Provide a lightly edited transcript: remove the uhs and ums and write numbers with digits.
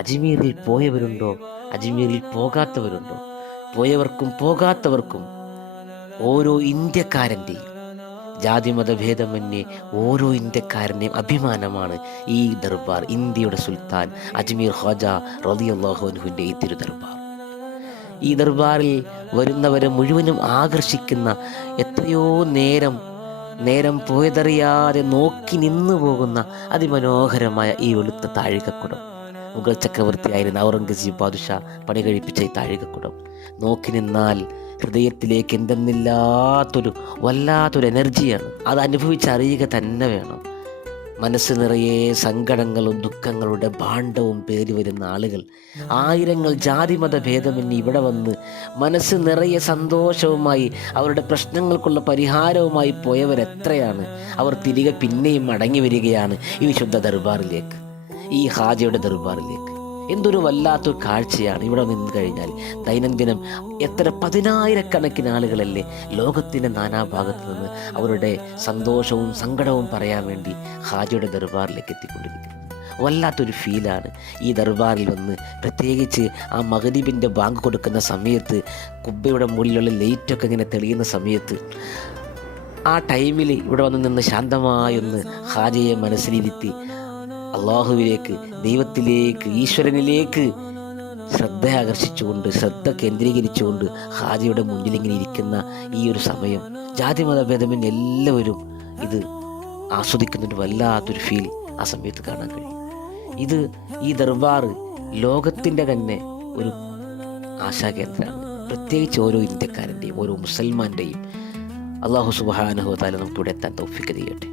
അജ്മീറിൽ പോയവരുണ്ടോ? അജ്മീറിൽ പോകാത്തവരുണ്ടോ? പോയവർക്കും പോകാത്തവർക്കും ഓരോ ഇന്ത്യക്കാരൻ്റെയും ജാതിമതഭേദമന്യേ ഓരോ ഇന്ത്യക്കാരൻ്റെയും അഭിമാനമാണ് ഈ ദർബാർ. ഇന്ത്യയുടെ സുൽത്താൻ അജ്മീർ ഖ്വാജ റളിയല്ലാഹു അൻഹുവിൻ്റെ ഈ തിരുദർബാർ. ഈ ദർബാറിൽ വരുന്നവരെ മുഴുവനും ആകർഷിക്കുന്ന, എത്രയോ നേരം പോയതറിയാതെ നോക്കി നിന്നു പോകുന്ന അതിമനോഹരമായ ഈ വെളുത്ത താഴികക്കുടം, മുഗൾ ചക്രവർത്തിയായിരുന്ന ഔറംഗസീബ് ബാദുഷാ പണി കഴിപ്പിച്ച ഈ താഴികക്കുടം നോക്കി നിന്നാൽ ഹൃദയത്തിലേക്ക് വല്ലാത്തൊരു എനർജിയാണ്. അത് അനുഭവിച്ചറിയുക തന്നെ വേണം. മനസ്സ് നിറയെ സങ്കടങ്ങളും ദുഃഖങ്ങളുടെ ഭാണ്ഡവും പേറി വരുന്ന ആളുകൾ, ആയിരങ്ങൾ ജാതിമത ഭേദമന്യേ ഇവിടെ വന്ന് മനസ്സ് നിറയെ സന്തോഷവുമായി അവരുടെ പ്രശ്നങ്ങൾക്കുള്ള പരിഹാരവുമായി പോയവരെത്രയാണ്. അവർ തിരികെ പിന്നെയും മടങ്ങി വരികയാണ് ഈ വിശുദ്ധ ദർബാറിലേക്ക്, ഈ ഹാജയുടെ ദർബാറിലേക്ക്. എന്തൊരു വല്ലാത്തൊരു കാഴ്ചയാണ് ഇവിടെ നിന്ന് കഴിഞ്ഞാൽ. ദൈനംദിനം എത്ര പതിനായിരക്കണക്കിന് ആളുകളല്ലേ ലോകത്തിൻ്റെ നാനാഭാഗത്തു നിന്ന് അവരുടെ സന്തോഷവും സങ്കടവും പറയാൻ വേണ്ടി ഹാജിയുടെ ദർബാറിലേക്ക് എത്തിക്കൊണ്ടിരിക്കുന്നത്. വല്ലാത്തൊരു ഫീലാണ് ഈ ദർബാറിൽ വന്ന്, പ്രത്യേകിച്ച് ആ മഗ്‌രിബിൻ്റെ ബാങ്ക് കൊടുക്കുന്ന സമയത്ത്, കുബ്ബയുടെ മുകളിലുള്ള ലൈറ്റൊക്കെ ഇങ്ങനെ തെളിയുന്ന സമയത്ത്, ആ ടൈമിൽ ഇവിടെ വന്ന് നിന്ന് ശാന്തമായൊന്ന് ഹാജയെ മനസ്സിലിരുത്തി അള്ളാഹുവിലേക്ക്, ദൈവത്തിലേക്ക്, ഈശ്വരനിലേക്ക് ശ്രദ്ധ കേന്ദ്രീകരിച്ചുകൊണ്ട് ഹാജിയുടെ മുന്നിൽ ഇങ്ങനെ ഇരിക്കുന്ന ഈ ഒരു സമയം, ജാതിമതഭേദമന്യേ എല്ലാവരും ഇത് ആസ്വദിക്കുന്നൊരു വല്ലാത്തൊരു ഫീൽ ആ സമയത്ത് കാണാൻ കഴിയും. ഈ ദർബാർ ലോകത്തിൻ്റെ തന്നെ ഒരു ആശാകേന്ദ്രമാണ്. പ്രത്യേകിച്ച് ഓരോ ഇന്ത്യക്കാരൻ്റെയും ഓരോ മുസൽമാൻ്റെയും. അള്ളാഹു സുബ്ഹാനഹു വ തആല നമുക്ക് ഇവിടെ എത്താൻ തൗഫീഖ് ചെയ്യട്ടെ.